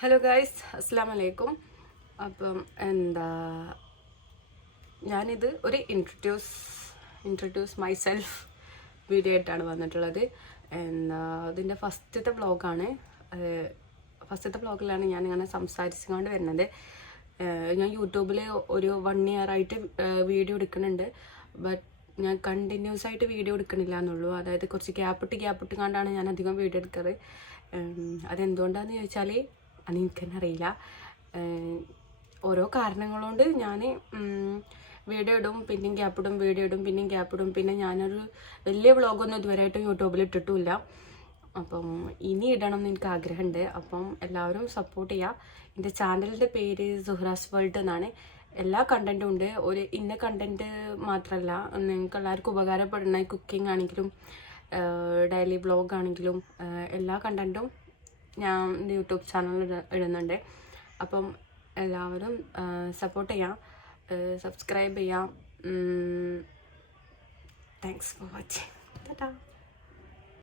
Hello guys, അസ്സാം വലൈക്കും. അപ്പം ഞാനിത് ഒരു ഇൻട്രൊഡ്യൂസ് മൈസെൽഫ് വീഡിയോ ആയിട്ടാണ് വന്നിട്ടുള്ളത്. ഇതിൻ്റെ ഫസ്റ്റത്തെ വ്ളോഗാണ്. ഫസ്റ്റത്തെ വ്ളോഗിലാണ് ഞാനിങ്ങനെ സംസാരിച്ചുകൊണ്ട് വരുന്നത്. ഞാൻ യൂട്യൂബിൽ ഒരു 1 year ആയിട്ട് വീഡിയോ എടുക്കുന്നുണ്ട്. ബട്ട് ഞാൻ കണ്ടിന്യൂസ് ആയിട്ട് വീഡിയോ എടുക്കണില്ല എന്നുള്ളൂ. അതായത് കുറച്ച് ഗ്യാപ്പിട്ട് കണ്ടാണ് ഞാൻ അധികം വീഡിയോ എടുക്കാറ്. അതെന്തുകൊണ്ടാണെന്ന് ചോദിച്ചാൽ അത് എനിക്ക് തന്നെ അറിയില്ല. ഓരോ കാരണങ്ങളുകൊണ്ട് ഞാൻ വീഡിയോ ഇടും, പിന്നെയും ഗ്യാപ്പിടും, വീഡിയോ ഇടും, പിന്നെയും ഗ്യാപ്പിടും. പിന്നെ ഞാനൊരു വലിയ വ്ളോഗൊന്നും ഇതുവരെയായിട്ടും യൂട്യൂബിൽ ഇട്ടിട്ടുമില്ല. അപ്പം ഇനി ഇടണം എന്ന് എനിക്ക് ആഗ്രഹമുണ്ട്. അപ്പം എല്ലാവരും സപ്പോർട്ട് ചെയ്യുക. എൻ്റെ ചാനലിൻ്റെ പേര് സുഹ്റാസ് വേൾഡ് എന്നാണ്. എല്ലാ കണ്ടൻറ്റും ഉണ്ട്. ഒരു ഇന്ന കണ്ടൻറ്റ് മാത്രമല്ല, നിങ്ങൾക്ക് എല്ലാവർക്കും ഉപകാരപ്പെടുന്ന കുക്കിംഗ് ആണെങ്കിലും ഡെയിലി വ്ളോഗ് ആണെങ്കിലും എല്ലാ കണ്ടൻറ്റും ഞാൻ യൂട്യൂബ് ചാനലിൽ ഇടുന്നുണ്ട്. അപ്പം എല്ലാവരും സപ്പോർട്ട് ചെയ്യാം, സബ്സ്ക്രൈബ് ചെയ്യാം. Thanks for watching.